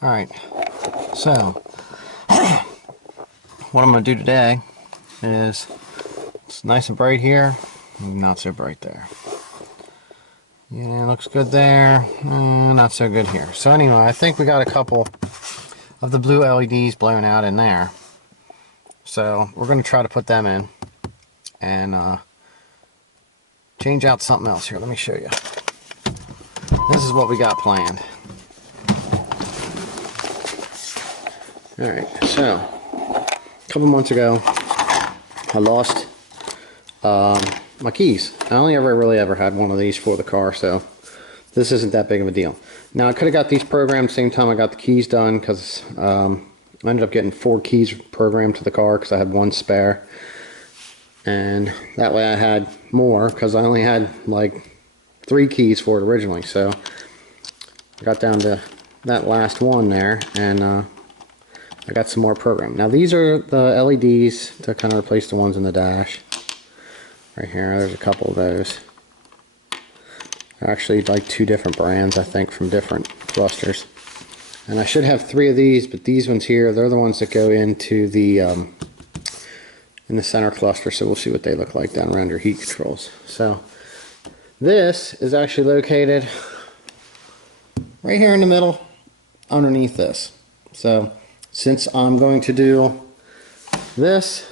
Alright, so what I'm going to do today is, it's nice and bright here, not so bright there. Yeah, looks good there, not so good here. So anyway, I think we got a couple of the blue LEDs blown out in there. So we're going to try to put them in and change out something else here. Let me show you. This is what we got planned. Alright, so a couple months ago I lost my keys. I only really ever had one of these for the car, so this isn't that big of a deal. Now I could have got these programmed the same time I got the keys done, because I ended up getting 4 keys programmed to the car because I had 1 spare, and that way I had more because I only had like 3 keys for it originally. So I got down to that last one there, and I got some more programmed. Now these are the LEDs to kind of replace the ones in the dash. Right here, there's a couple of those. They're actually like 2 different brands, I think, from different clusters. And I should have 3 of these, but these ones here, they're the ones that go into the in the center cluster. So we'll see what they look like down around your heat controls. So this is actually located right here in the middle, underneath this. So since I'm going to do this,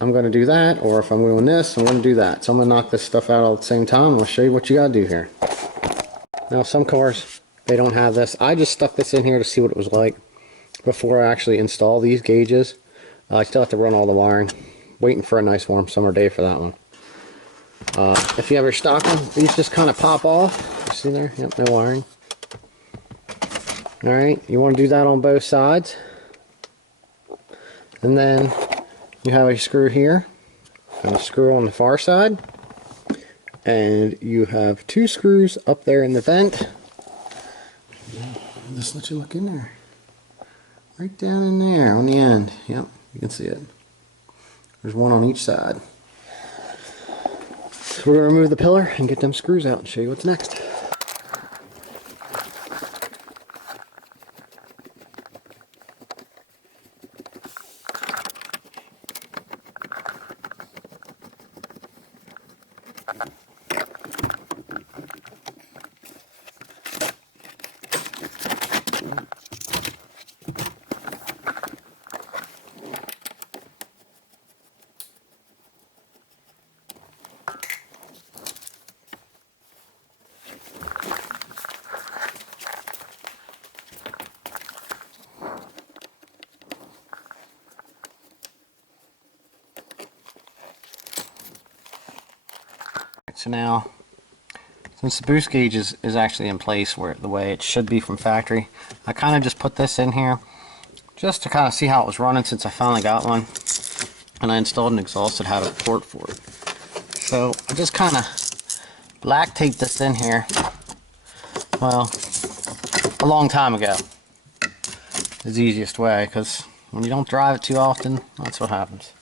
I'm going to do that, or if I'm doing this, I'm going to do that. So I'm going to knock this stuff out all at the same time, and I'll show you what you got to do here. Now some cars, they don't have this. I just stuck this in here to see what it was like before I actually install these gauges. I still have to run all the wiring. Waiting for a nice warm summer day for that one. If you ever stock them, these just kind of pop off. You see there? Yep, no wiring. Alright, you want to do that on both sides. And then you have a screw here and a screw on the far side. And you have 2 screws up there in the vent. I'll just let you look in there. Right down in there on the end. Yep, you can see it. There's 1 on each side. So we're going to remove the pillar and get them screws out and show you what's next. So now, since the boost gauge is actually in place where the way it should be from factory, I kind of just put this in here just to kind of see how it was running since I finally got one. And I installed an exhaust that had a port for it. So I just kind of black taped this in here, well, a long time ago. Is the easiest way, because when you don't drive it too often, that's what happens.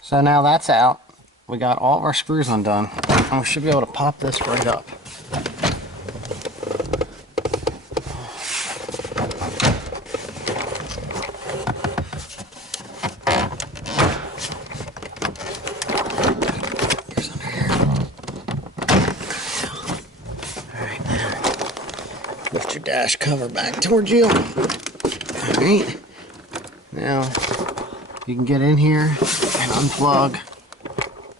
So now that's out. We got all of our screws undone, and we should be able to pop this right up. Here's under here. Alright, now lift your dash cover back towards you. Alright, now you can get in here and unplug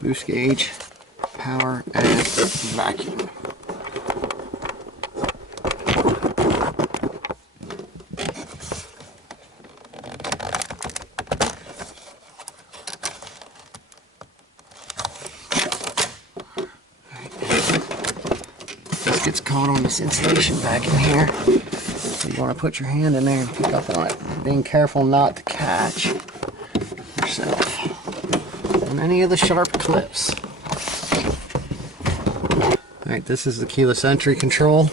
boost gauge, power, and vacuum. This gets caught on this insulation back in here. So you want to put your hand in there and pick up on it. Being careful not to catch yourself on any of the sharp clips. Alright, this is the keyless entry control.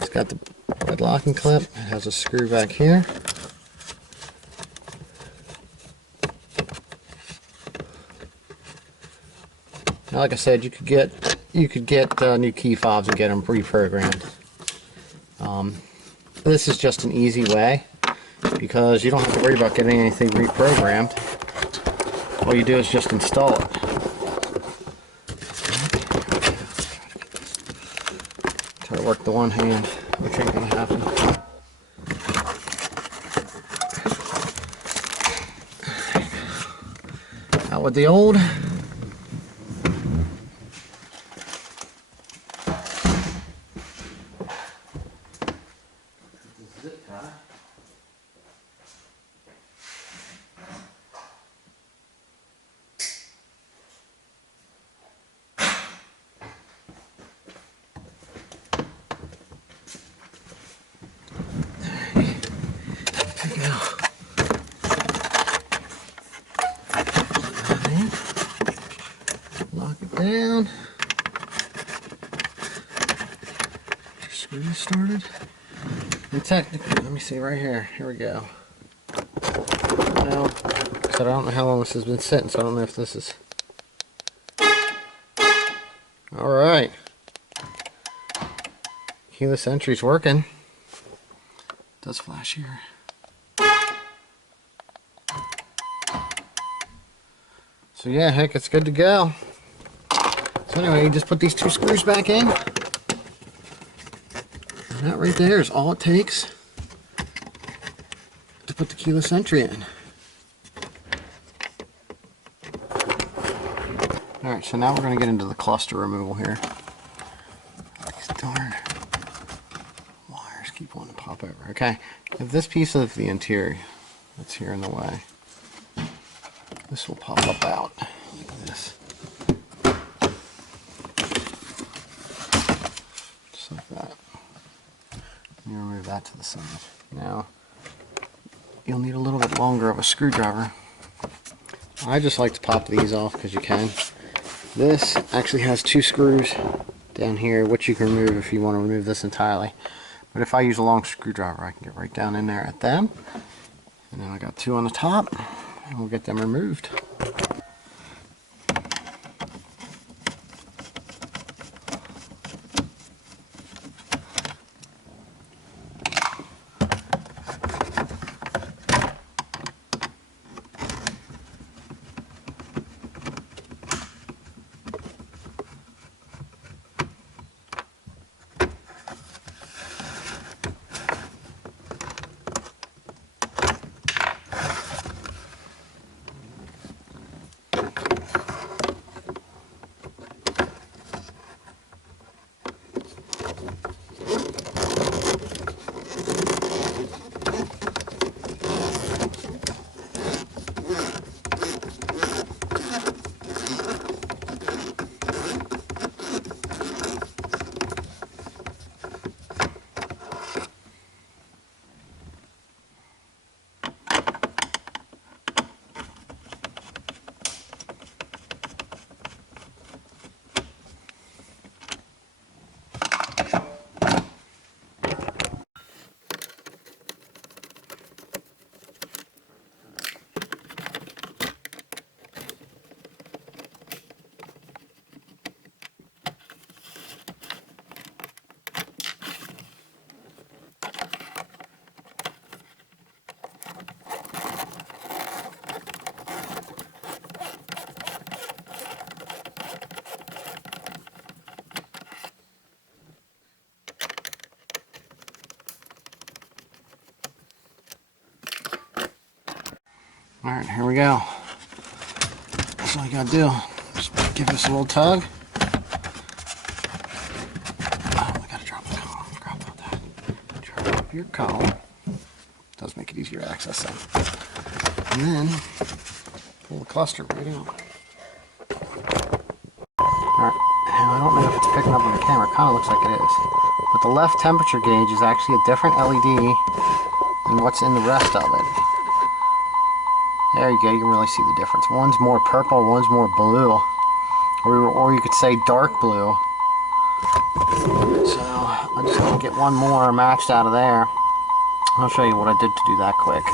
It's got the red locking clip. It has a screw back here. Now, like I said, you could get new key fobs and get them reprogrammed. This is just an easy way because you don't have to worry about getting anything reprogrammed. All you do is just install it. Try to work the one hand, which ain't gonna happen. Out with the old. Lock it down. Get your screws started. And technically, let me see right here. Here we go. Now, so I don't know how long this has been sitting, so I don't know if this is. Alright. Keyless entry's working. It does flash here. So yeah, heck, it's good to go. So anyway, you just put these two screws back in. And that right there is all it takes to put the keyless entry in. Alright, so now we're going to get into the cluster removal here. These darn wires keep wanting to pop over. Okay, if this piece of the interior that's here in the way, this will pop up out like this. Just like that. And you remove that to the side. Now, you'll need a little bit longer of a screwdriver. I just like to pop these off because you can. This actually has two screws down here, which you can remove if you want to remove this entirely. But if I use a long screwdriver, I can get right down in there at them. And then I got two on the top, and we'll get them removed. Alright, here we go. That's all you gotta do. Just give this a little tug. Oh, I gotta drop the column. Forgot about that. Drop your column. Does make it easier to access them. And then pull the cluster right out. Alright, now I don't know if it's picking up on the camera. It kind of looks like it is. But the left temperature gauge is actually a different LED than what's in the rest of it. There you go, you can really see the difference. One's more purple, one's more blue. Or you could say dark blue. So, I'm just going to get one more matched out of there. I'll show you what I did to do that quick.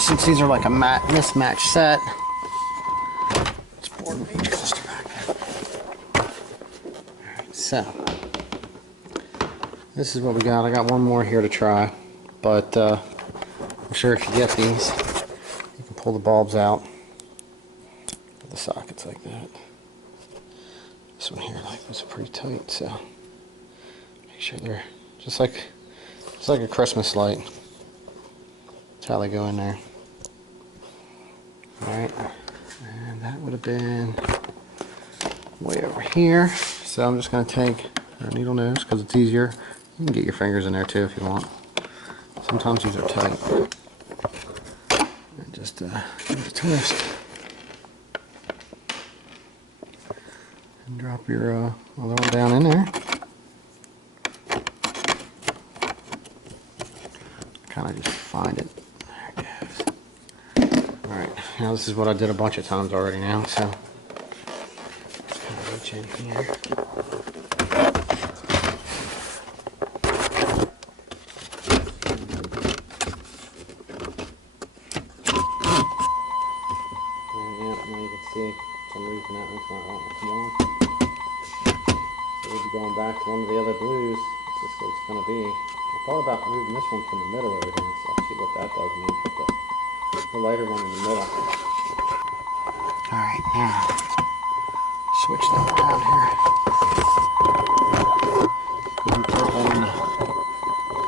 Since these are like a mismatched set, let's board my cluster back there. Alright, so, this is what we got. I got one more here to try, but I'm sure if you get these, you can pull the bulbs out of the sockets like that. This one here, like, was pretty tight, so make sure they're just like a Christmas light. That's how they go in there. All right, and that would have been way over here. So I'm just going to take a needle nose because it's easier. You can get your fingers in there too if you want. Sometimes these are tight. And just give it a twist. And drop your other one down in there. Kind of just find it. There it goes. Alright, now this is what I did a bunch of times already now, so just kind of reach in here. See, for some reason that one's not wanting to come on. So we'll be going back to one of the other blues. It's just what it's going to be. I thought about moving this one from the middle over here, so I'll see what that does when you put the lighter one in the middle. Alright, now switch that around here.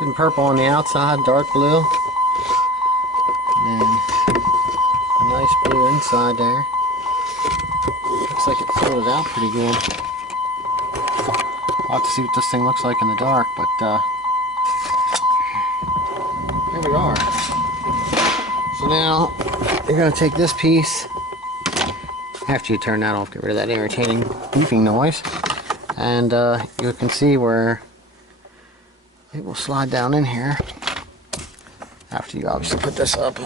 Putting purple on the outside, dark blue. And then a nice blue inside there. Looks like it filled it out pretty good. I'll have to see what this thing looks like in the dark, but here we are. So now you're going to take this piece, after you turn that off, get rid of that irritating beeping noise, and you can see where it will slide down in here after you obviously put this up.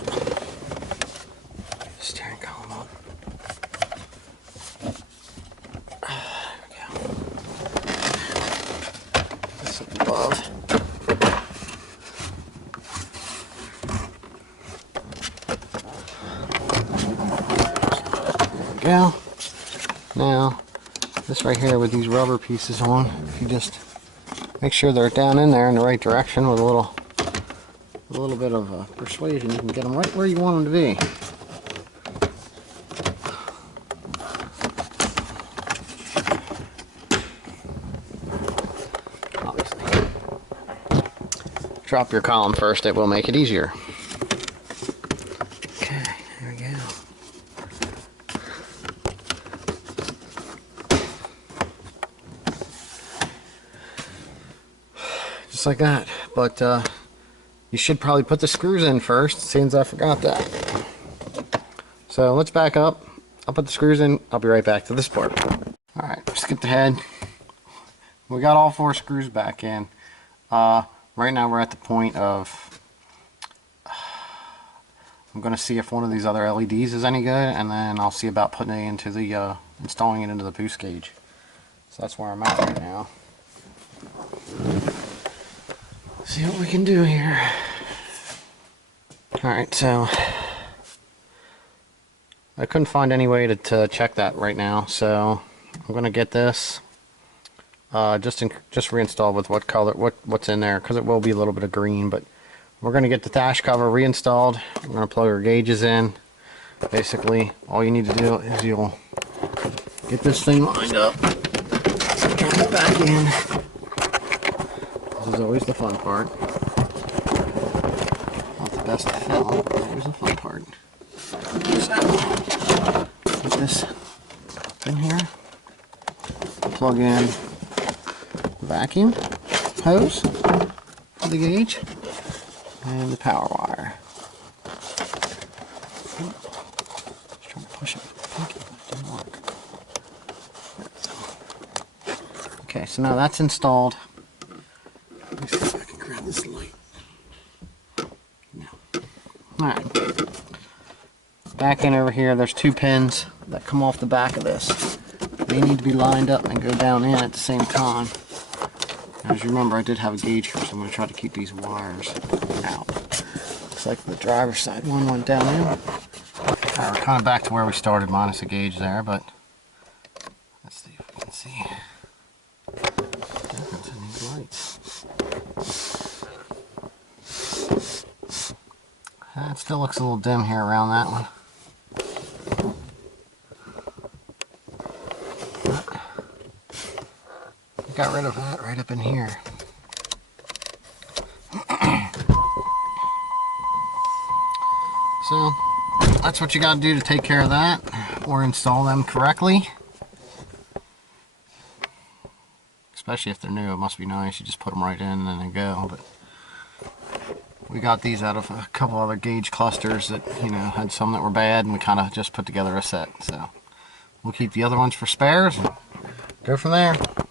Steering column up. Above. There we go. Now, this right here with these rubber pieces on, if you just make sure they're down in there in the right direction with a little bit of persuasion, you can get them right where you want them to be. Drop your column first, it will make it easier. Okay, there we go. Just like that. But you should probably put the screws in first, since I forgot that. So let's back up. I'll put the screws in. I'll be right back to this part. Alright, skip ahead. We got all 4 screws back in. Right now we're at the point of I'm going to see if one of these other LEDs is any good, and then I'll see about putting it into the installing it into the boost gauge. So that's where I'm at right now. See what we can do here. Alright, so I couldn't find any way to check that right now, so I'm going to get this just reinstalled with what's in there, because it will be a little bit of green. But we're going to get the dash cover reinstalled. We're going to plug our gauges in. Basically, all you need to do is you'll get this thing lined up, turn it back in. This is always the fun part. Not the best to film, but always the fun part. So, put this in here. Plug in vacuum hose for the gauge and the power wire. Just trying to push it. It didn't work. Okay, so now that's installed. Let me see if I can grab this light. No. Alright. Back in over here, there's 2 pins that come off the back of this. They need to be lined up and go down in at the same time. As you remember, I did have a gauge here, so I'm going to try to keep these wires out. Looks like the driver's side one went down in. Alright, we're kind of back to where we started, minus a gauge there, but let's see if we can see the difference in these lights. That still looks a little dim here around that one. Got rid of that right up in here. So that's what you got to do to take care of that or install them correctly. Especially if they're new, it must be nice. You just put them right in and then they go. But we got these out of a couple other gauge clusters that, you know, had some that were bad, and we kind of just put together a set. So we'll keep the other ones for spares and go from there.